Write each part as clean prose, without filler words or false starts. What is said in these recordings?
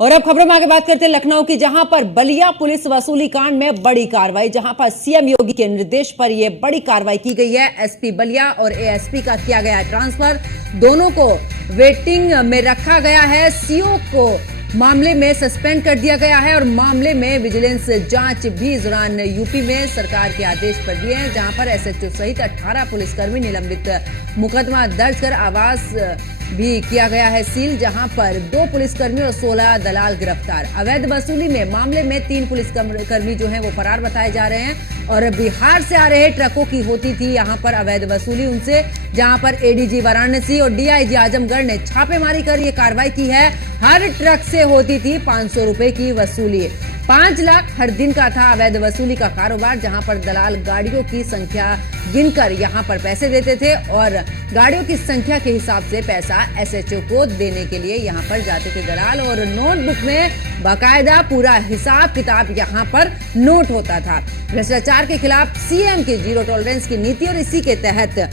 और अब खबरों में आगे बात करते हैं लखनऊ की, जहां पर बलिया पुलिस वसूली कांड में बड़ी कार्रवाई, जहां पर सीएम योगी के निर्देश पर यह बड़ी कार्रवाई की गई है। एसपी बलिया और एएसपी का किया गया है ट्रांसफर, दोनों को वेटिंग में रखा गया है। सीओ को मामले में सस्पेंड कर दिया गया है और मामले में विजिलेंस जांच भी इस दौरान यूपी में सरकार के आदेश पर दिए हैं, जहां पर एसएचओ सहित 18 पुलिसकर्मी निलंबित, मुकदमा दर्ज कर आवास भी किया गया है सील, जहां पर 2 पुलिसकर्मी और 16 दलाल गिरफ्तार। अवैध वसूली में मामले में 3 पुलिसकर्मी जो हैं वो फरार बताए जा रहे हैं और बिहार से आ रहे ट्रकों की होती थी यहां पर अवैध वसूली उनसे, जहां पर एडीजी वाराणसी और डीआईजी आजमगढ़ ने छापेमारी कर ये कार्रवाई की है। हर ट्रक से होती थी 500 रुपए की वसूली। 5 लाख हर दिन का था अवैध वसूली का कारोबार, जहां पर दलाल गाड़ियों की संख्या गिनकर यहां पर पैसे देते थे और गाड़ियों की संख्या के हिसाब से पैसा एसएचओ को देने के लिए यहां पर जाते थे दलाल, और नोटबुक में बाकायदा पूरा हिसाब किताब यहां पर नोट होता था। भ्रष्टाचार के खिलाफ सीएम की जीरो टॉलरेंस की नीति और इसी के तहत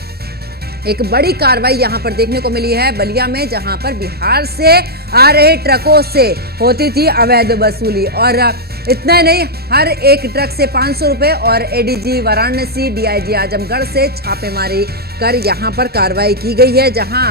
एक बड़ी कार्रवाई यहां पर देखने को मिली है बलिया में, जहां पर बिहार से आ रहे ट्रकों से होती थी अवैध वसूली। और इतना ही नहीं, हर एक ट्रक से 500 रुपए और एडीजी वाराणसी डीआईजी आजमगढ़ से छापेमारी कर यहां पर कार्रवाई की गई है, जहां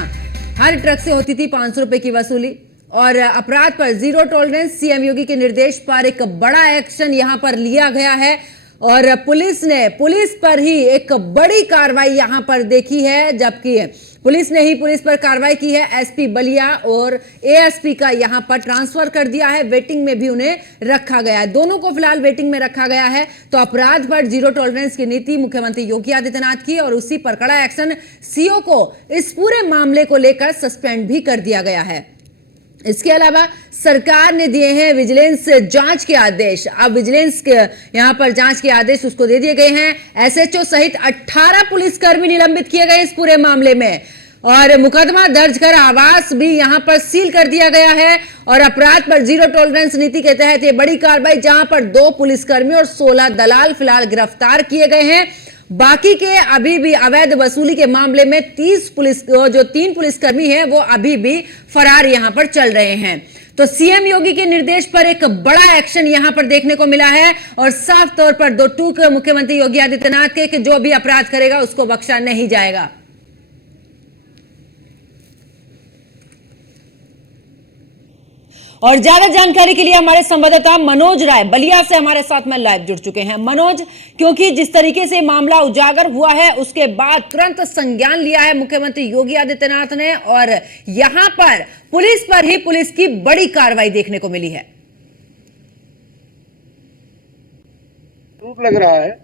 हर ट्रक से होती थी 500 रुपए की वसूली और अपराध पर जीरो टॉलरेंस। सीएम योगी के निर्देश पर एक बड़ा एक्शन यहां पर लिया गया है और पुलिस पर ही एक बड़ी कार्रवाई यहां पर देखी है, जबकि पुलिस ने ही पुलिस पर कार्रवाई की है। एसपी बलिया और एएसपी का यहां पर ट्रांसफर कर दिया है, वेटिंग में भी उन्हें रखा गया है। दोनों को फिलहाल वेटिंग में रखा गया है। तो अपराध पर जीरो टॉलरेंस की नीति मुख्यमंत्री योगी आदित्यनाथ की और उसी पर कड़ा एक्शन। सीओ को इस पूरे मामले को लेकर सस्पेंड भी कर दिया गया है। इसके अलावा सरकार ने दिए हैं विजिलेंस जांच के आदेश। अब विजिलेंस के यहां पर जांच के आदेश उसको दे दिए गए हैं। एसएचओ सहित 18 पुलिसकर्मी निलंबित किए गए इस पूरे मामले में और मुकदमा दर्ज कर आवास भी यहां पर सील कर दिया गया है। और अपराध पर जीरो टॉलरेंस नीति के तहत ये बड़ी कार्रवाई, जहां पर 2 पुलिसकर्मी और 16 दलाल फिलहाल गिरफ्तार किए गए हैं। बाकी के अभी भी अवैध वसूली के मामले में 3 पुलिसकर्मी हैं वो अभी भी फरार यहां पर चल रहे हैं। तो सीएम योगी के निर्देश पर एक बड़ा एक्शन यहां पर देखने को मिला है और साफ तौर पर 2 टूक मुख्यमंत्री योगी आदित्यनाथ के कि जो भी अपराध करेगा उसको बख्शा नहीं जाएगा। और ज्यादा जानकारी के लिए हमारे संवाददाता मनोज राय बलिया से हमारे साथ में लाइव जुड़ चुके हैं। मनोज, क्योंकि जिस तरीके से मामला उजागर हुआ है उसके बाद तुरंत संज्ञान लिया है मुख्यमंत्री योगी आदित्यनाथ ने और यहां पर पुलिस पर ही पुलिस की बड़ी कार्रवाई देखने को मिली है। लग रहा है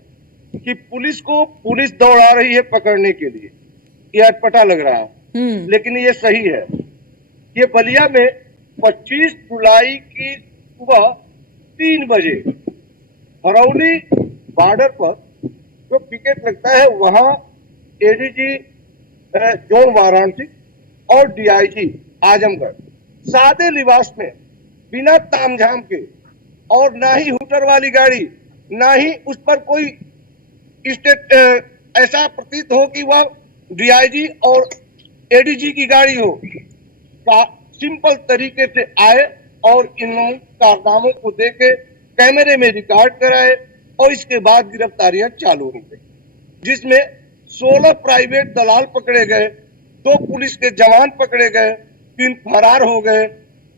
कि पुलिस को पुलिस दौड़ा रही है पकड़ने के लिए, यह अटपटा लग रहा है, लेकिन ये सही है। ये बलिया में 25 जुलाई की सुबह 3 बजे हरौली बॉर्डर पर जो पिकेट लगता है वहां एडीजी जोन वाराणसी और डीआईजी आजमगढ़ सादे लिबास में बिना तामझाम के, और ना ही हुटर वाली गाड़ी, ना ही उस पर कोई ऐसा प्रतीत हो कि वह डीआईजी और एडीजी की गाड़ी हो, सिंपल तरीके से आए और इन कारनामों को देखे कैमरे में रिकॉर्ड कराए और इसके बाद गिरफ्तारियां चालू हो गई, जिसमें 16 प्राइवेट दलाल पकड़े गए, 2 पुलिस के जवान पकड़े गए, 3 फरार हो गए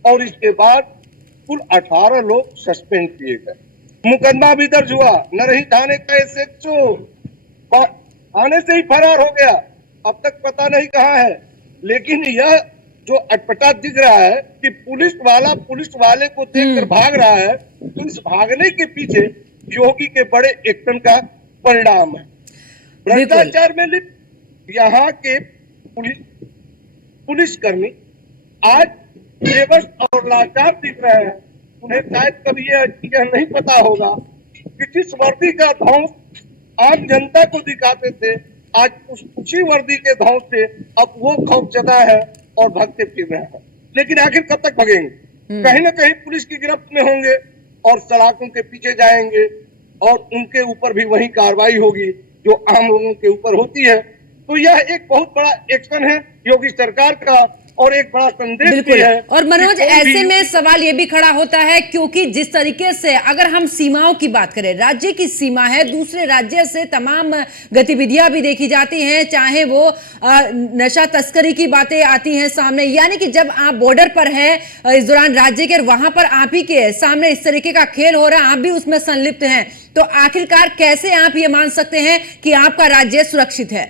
और इसके बाद कुल 18 लोग सस्पेंड किए गए। मुकदमा भी दर्ज हुआ। नरही थाने का एसएचओ थाने से ही फरार हो गया, अब तक पता नहीं कहां है। लेकिन यह जो अटपटा दिख रहा है कि पुलिस वाले को देखकर भाग रहा है, तो इस भागने के पीछे योगी के बड़े एक्शन का परिणाम है। भ्रष्टाचार में लिप्त यहाँ के पुलिसकर्मी आज बेबस और लाचार दिख रहे हैं। उन्हें शायद कभी यह नहीं पता होगा कि जिस वर्दी का ध्वंस आम जनता को दिखाते थे, आज उसी वर्दी के ध्वंस से अब वो खौफजदा है और भागते फिर रहे हैं। लेकिन आखिर कब तक भागेंगे? कहीं ना कहीं पुलिस की गिरफ्त में होंगे और सलाखों के पीछे जाएंगे और उनके ऊपर भी वही कार्रवाई होगी जो आम लोगों के ऊपर होती है। तो यह एक बहुत बड़ा एक्शन है योगी सरकार का और एक बड़ा संदेश भी बिल्कुल। है। और मनोज, कि कोई भी ऐसे में सवाल ये भी खड़ा होता है, क्योंकि जिस तरीके से अगर हम सीमाओं की बात करें, राज्य की सीमा है, दूसरे राज्य से तमाम गतिविधियां भी देखी जाती हैं, चाहे वो नशा तस्करी की बातें आती हैं सामने, यानी कि जब आप बॉर्डर पर है इस दौरान राज्य के, वहां पर आप ही के सामने इस तरीके का खेल हो रहा है, आप भी उसमें संलिप्त हैं, तो आखिरकार कैसे आप ये मान सकते हैं कि आपका राज्य सुरक्षित है?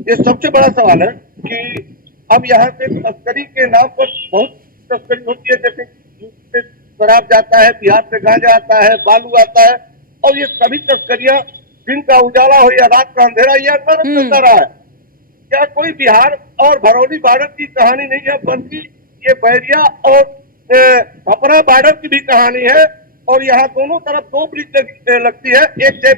ये सबसे बड़ा सवाल है कि अब यहाँ पे तस्करी के नाम पर बहुत तस्करी होती है, जैसे यूपी से शराब जाता है, बिहार से गांजा आता है, बालू आता है, और ये सभी तस्करियां दिन का उजाला हो या रात का अंधेरा या अंदर चलता रहा है। क्या कोई बिहार और भरौली बॉर्डर की कहानी नहीं है, बल्कि ये बैरिया और छपरा बॉर्डर की भी कहानी है। और यहाँ दोनों तरफ दो ब्रिज लगती है, एक जय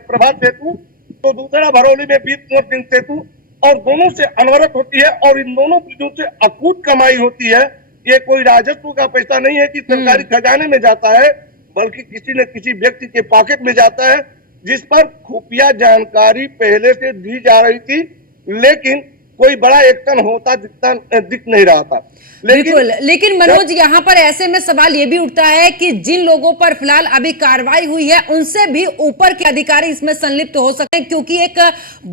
प्रभात सेतु तो दूसरा भरौली में बीर कुंवर सिंह सेतु, और दोनों से अनवरत होती है और इन दोनों ब्रिजों से अकूत कमाई होती है। ये कोई राजस्व का पैसा नहीं है कि सरकारी खजाने में जाता है, बल्कि किसी न किसी व्यक्ति के पॉकेट में जाता है, जिस पर खुफिया जानकारी पहले से दी जा रही थी, लेकिन कोई बड़ा एक्शन होता दिख नहीं रहा था। बिल्कुल, लेकिन मनोज, यहाँ पर ऐसे में सवाल ये भी उठता है कि जिन लोगों पर फिलहाल अभी कार्रवाई हुई है, उनसे भी ऊपर के अधिकारी इसमें संलिप्त हो सकते हैं, क्योंकि एक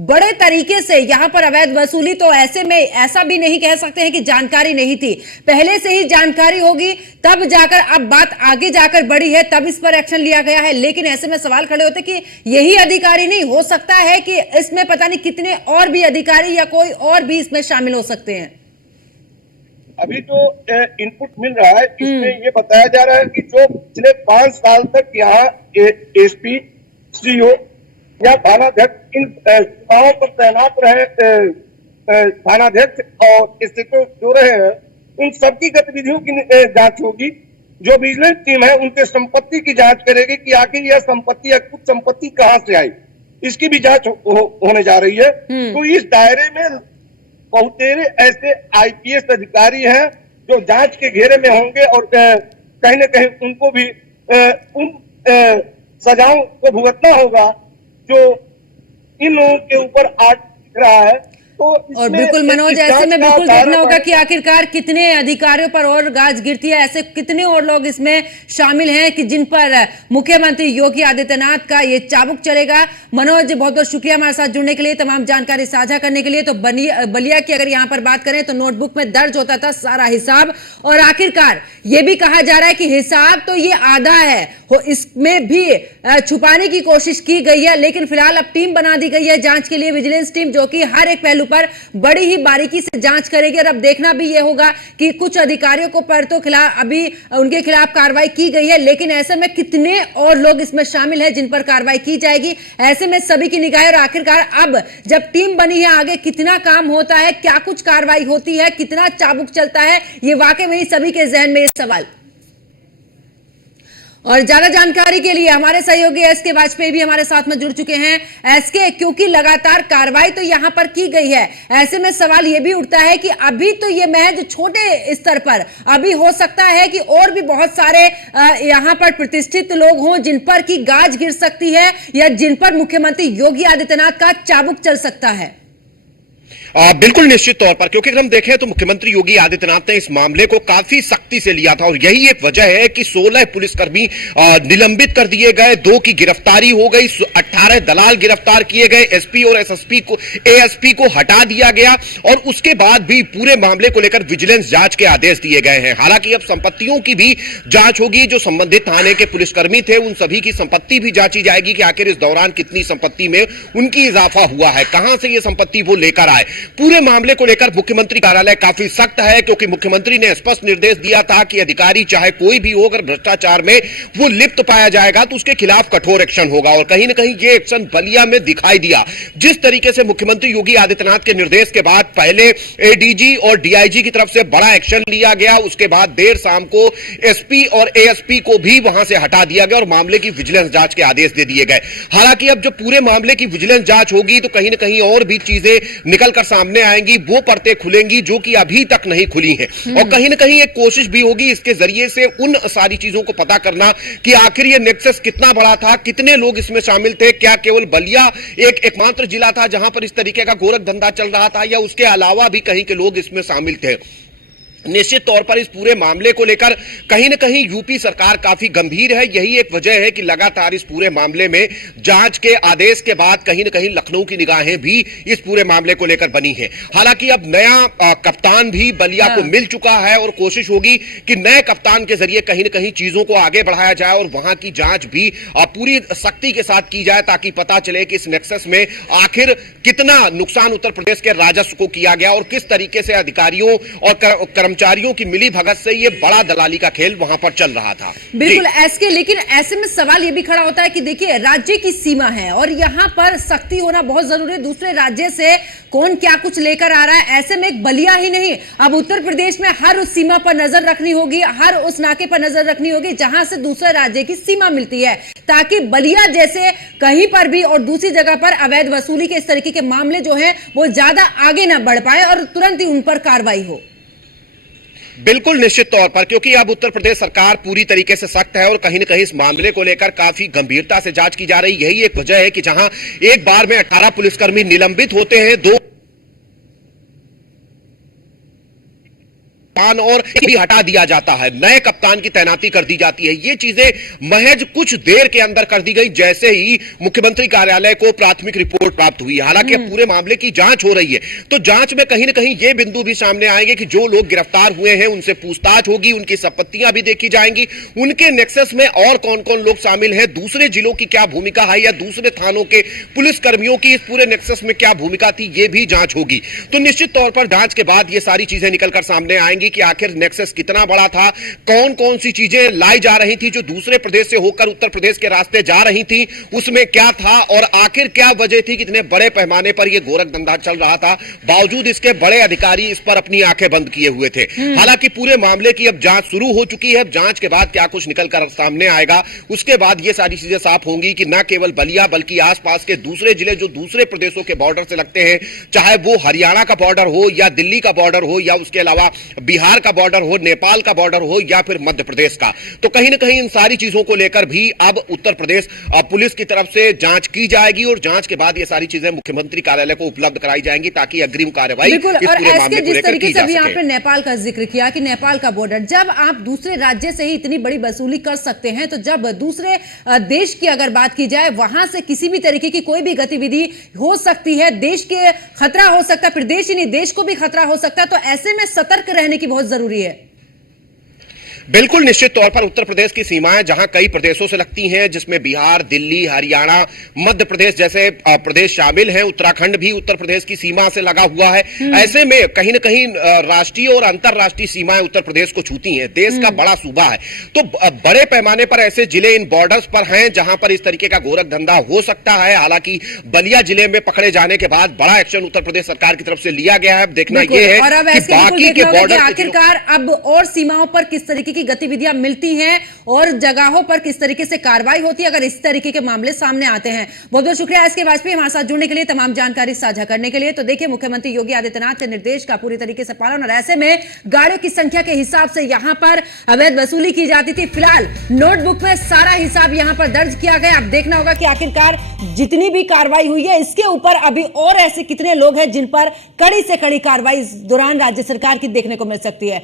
बड़े तरीके से यहाँ पर अवैध वसूली, तो ऐसे में ऐसा भी नहीं कह सकते हैं कि जानकारी नहीं थी, पहले से ही जानकारी होगी, तब जाकर अब बात आगे जाकर बढ़ी है, तब इस पर एक्शन लिया गया है। लेकिन ऐसे में सवाल खड़े होते कि यही अधिकारी नहीं हो सकता है कि इसमें पता नहीं कितने और भी अधिकारी या कोई और भी इसमें शामिल हो सकते हैं। अभी तो इनपुट मिल रहा है, इसमें ये बताया जा रहा है कि जो पिछले 5 साल तक यहाँ एसपी, सीओ या थानाध्यक्ष इन सीमाओं पर तैनात रहे, थानाध्यक्ष और एसएचओ जो रहे हैं, उन सबकी गतिविधियों की जांच होगी। जो विजिलेंस टीम है उनके संपत्ति की जांच करेगी कि आखिर यह संपत्ति या कुछ संपत्ति कहाँ से आई, इसकी भी जांच होने जा रही है। तो इस दायरे में बहुतेरे ऐसे आईपीएस अधिकारी हैं जो जांच के घेरे में होंगे और कहीं न कहीं उनको भी उन सजाओं को भुगतना होगा जो इन लोगों के ऊपर आज दिख रहा है। तो और बिल्कुल मनोज, ऐसे में बिल्कुल देखना होगा कि आखिरकार कितने अधिकारियों पर और गाज गिरती है, ऐसे कितने और लोग इसमें शामिल हैं कि जिन पर मुख्यमंत्री योगी आदित्यनाथ का ये चाबुक चलेगा। मनोज, बहुत बहुत शुक्रिया हमारे साथ जुड़ने के लिए, तमाम जानकारी साझा करने के लिए। तो बलिया की अगर यहाँ पर बात करें तो नोटबुक में दर्ज होता था सारा हिसाब, और आखिरकार ये भी कहा जा रहा है कि हिसाब तो ये आधा है, इसमें भी छुपाने की कोशिश की गई है। लेकिन फिलहाल अब टीम बना दी गई है जांच के लिए, विजिलेंस टीम, जो कि हर एक पहलू पर बड़ी ही बारीकी से जांच करेगी। और अब देखना भी यह होगा कि कुछ अधिकारियों को पर तो खिलाफ अभी उनके खिलाफ कार्रवाई की गई है, लेकिन ऐसे में कितने और लोग इसमें शामिल हैं जिन पर कार्रवाई की जाएगी, ऐसे में सभी की निगाहें। और आखिरकार अब जब टीम बनी है, आगे कितना काम होता है, क्या कुछ कार्रवाई होती है, कितना चाबुक चलता है, ये वाकई में सभी के जहन में सवाल। और ज्यादा जानकारी के लिए हमारे सहयोगी एसके वाजपेयी भी हमारे साथ में जुड़ चुके हैं। एसके, क्योंकि लगातार कार्रवाई तो यहां पर की गई है, ऐसे में सवाल यह भी उठता है कि अभी तो ये महज छोटे स्तर पर, अभी हो सकता है कि और भी बहुत सारे यहां पर प्रतिष्ठित लोग हों जिन पर की गाज गिर सकती है, या जिन पर मुख्यमंत्री योगी आदित्यनाथ का चाबुक चल सकता है। बिल्कुल निश्चित तौर पर, क्योंकि अगर हम देखें तो मुख्यमंत्री योगी आदित्यनाथ ने इस मामले को काफी सख्ती से लिया था, और यही एक वजह है कि 16 पुलिसकर्मी निलंबित कर दिए गए, 2 की गिरफ्तारी हो गई, 18 दलाल गिरफ्तार किए गए, एसपी और एएसपी को हटा दिया गया, और उसके बाद भी पूरे मामले को लेकर विजिलेंस जांच के आदेश दिए गए हैं। हालांकि अब संपत्तियों की भी जांच होगी, जो संबंधित थाने के पुलिसकर्मी थे उन सभी की संपत्ति भी जांची जाएगी कि आखिर इस दौरान कितनी संपत्ति में उनकी इजाफा हुआ है, कहां से यह संपत्ति वो लेकर आए। पूरे मामले को लेकर मुख्यमंत्री कार्यालय काफी सख्त है, क्योंकि मुख्यमंत्री ने स्पष्ट निर्देश दिया था कि अधिकारी चाहे कोई भी हो, अगर भ्रष्टाचार में वो लिप्त पाया जाएगा तो उसके खिलाफ कठोर एक्शन होगा। और कहीं ना कहीं ये एक्शन बलिया में दिखाई दिया। जिस तरीके से मुख्यमंत्री योगी आदित्यनाथ के निर्देश के बाद पहले एडीजी और डीआईजी की तरफ से बड़ा एक्शन लिया गया, उसके बाद देर शाम को एसपी और एएसपी को भी वहां से हटा दिया गया और मामले की विजिलेंस जांच के आदेश दे दिए गए। हालांकि अब जब पूरे मामले की विजिलेंस जांच होगी तो कहीं ना कहीं और भी चीजें निकल कर सामने आएंगी, वो परतें खुलेंगी जो कि अभी तक नहीं खुली हैं। और कहीं ना कहीं एक कोशिश भी होगी इसके जरिए से उन सारी चीजों को पता करना कि आखिर ये नेक्सस कितना बड़ा था, कितने लोग इसमें शामिल थे, क्या केवल बलिया एकमात्र जिला था जहां पर इस तरीके का गोरख धंधा चल रहा था, या उसके अलावा भी कहीं के लोग इसमें शामिल थे। निश्चित तौर पर इस पूरे मामले को लेकर कहीं न कहीं यूपी सरकार काफी गंभीर है। यही एक वजह है कि लगातार इस पूरे मामले में जांच के आदेश के बाद कहीं न कहीं लखनऊ की निगाहें भी इस पूरे मामले को लेकर बनी हैं। हालांकि अब नया कप्तान भी बलिया को मिल चुका है और कोशिश होगी कि नए कप्तान के जरिए कहीं न कहीं चीजों को आगे बढ़ाया जाए और वहां की जांच भी पूरी सख्ती के साथ की जाए, ताकि पता चले कि इस नेक्सस में आखिर कितना नुकसान उत्तर प्रदेश के राजस्व को किया गया और किस तरीके से अधिकारियों और कर्मचारियों की मिली भगत से ये बड़ा दलाली का खेल वहां पर चल रहा था। बिल्कुल ऐसे, लेकिन ऐसे में सवाल ये भी खड़ा होता है कि देखिए राज्य की सीमा है और यहाँ पर सख्ती होना बहुत जरूरी है। दूसरे राज्य से कौन क्या कुछ लेकर आ रहा है, ऐसे में एक बलिया ही नहीं, अब उत्तर प्रदेश में हर उस सीमा पर नजर रखनी होगी, हर उस नाके पर नजर रखनी होगी जहां से दूसरे राज्य की सीमा मिलती है, ताकि बलिया जैसे कहीं पर भी और दूसरी जगह पर अवैध वसूली के इस तरीके के मामले जो है वो ज्यादा आगे ना बढ़ पाए और तुरंत ही उन पर कार्रवाई हो। बिल्कुल निश्चित तौर पर, क्योंकि अब उत्तर प्रदेश सरकार पूरी तरीके से सख्त है और कहीं न कहीं इस मामले को लेकर काफी गंभीरता से जांच की जा रही है। यही एक वजह है कि जहां एक बार में 18 पुलिसकर्मी निलंबित होते हैं, 2 और भी हटा दिया जाता है, नए कप्तान की तैनाती कर दी जाती है। ये चीजें महज कुछ देर के अंदर कर दी गई जैसे ही मुख्यमंत्री कार्यालय को प्राथमिक रिपोर्ट प्राप्त हुई। हालांकि अब पूरे मामले की जांच हो रही है, तो जांच में कहीं ना कहीं ये बिंदु भी सामने आएंगे कि जो लोग गिरफ्तार हुए हैं उनसे पूछताछ होगी, उनकी संपत्तियां भी देखी जाएंगी, उनके नेक्सस में और कौन कौन लोग शामिल हैं, दूसरे जिलों की क्या भूमिका है या दूसरे थानों के पुलिस कर्मियों की इस पूरे नेक्सस में क्या भूमिका थी, ये भी जांच होगी। तो निश्चित तौर पर जांच के बाद ये सारी चीजें निकलकर सामने आएंगी कि आखिर नेक्सस कितना बड़ा था, कौन कौन सी चीजें लाई जा रही थी जो दूसरे प्रदेश से होकर उत्तर प्रदेश के रास्ते जा रही थी, उसमें क्या था और आखिर क्या वजह थी, कितने बड़े पैमाने पर यह गोरख धंधा चल रहा था, बावजूद इसके बड़े अधिकारी इस पर अपनी आंखें बंद किए हुए थे। हालांकि पूरे मामले की अब जांच शुरू हो चुकी है। जांच के बाद क्या कुछ निकलकर सामने आएगा, उसके बाद ये सारी चीजें साफ होंगी कि न केवल बलिया बल्कि आसपास के दूसरे जिले जो दूसरे प्रदेशों के बॉर्डर से लगते हैं, चाहे वो हरियाणा का बॉर्डर हो या दिल्ली का बॉर्डर हो या उसके अलावा बिहार का बॉर्डर हो, नेपाल का बॉर्डर हो या फिर मध्य प्रदेश का, तो कहीं ना कहीं इन सारी चीजों को लेकर भी अब उत्तर प्रदेश पुलिस की तरफ से जांच की जाएगी और जांच के बाद ये सारी चीजें मुख्यमंत्री कार्यालय को उपलब्ध कराई जाएंगी ताकि अग्रिम कार्रवाई इस पूरे मामले को लेकर की जा सके। आपने नेपाल का जिक्र किया कि नेपाल का बॉर्डर, जब आप दूसरे राज्य से ही इतनी बड़ी वसूली कर सकते हैं, तो जब दूसरे देश की अगर बात की जाए, वहां से किसी भी तरीके की कोई भी गतिविधि हो सकती है, देश के खतरा हो सकता है, फिर देश ही नहीं देश को भी खतरा हो सकता है, तो ऐसे में सतर्क रहने की बहुत जरूरी है। बिल्कुल निश्चित तौर पर उत्तर प्रदेश की सीमाएं जहां कई प्रदेशों से लगती हैं, जिसमें बिहार, दिल्ली, हरियाणा, मध्य प्रदेश जैसे प्रदेश शामिल हैं, उत्तराखंड भी उत्तर प्रदेश की सीमा से लगा हुआ है। ऐसे में कहीं ना कहीं राष्ट्रीय और अंतरराष्ट्रीय सीमाएं उत्तर प्रदेश को छूती हैं। देश का बड़ा सूबा है, तो बड़े पैमाने पर ऐसे जिले इन बॉर्डर्स पर हैं जहां पर इस तरीके का गोरख धंधा हो सकता है। हालांकि बलिया जिले में पकड़े जाने के बाद बड़ा एक्शन उत्तर प्रदेश सरकार की तरफ से लिया गया है। देखना यह है कि बाकी के बॉर्डर आखिरकार अब और सीमाओं पर किस तरीके की गतिविधियां मिलती हैं और जगहों पर किस तरीके से कार्रवाई होती है अगर इस तरीके के मामले सामने आते हैं। बहुत बहुत शुक्रिया एसके वाजपेयी हमारे साथ जुड़ने के लिए, तमाम जानकारी साझा करने के लिए। तो देखिए, मुख्यमंत्री योगी आदित्यनाथ के निर्देश का पूरी तरीके से पालन, और ऐसे में गाड़ियों की संख्या के हिसाब से यहां पर अवैध वसूली की जाती थी। फिलहाल नोटबुक में सारा हिसाब यहां पर दर्ज किया गया। अब देखना होगा कि आखिरकार जितनी भी कार्रवाई हुई है, इसके ऊपर अभी और ऐसे कितने लोग हैं जिन पर कड़ी से कड़ी कार्रवाई इस दौरान राज्य सरकार की देखने को मिल सकती है।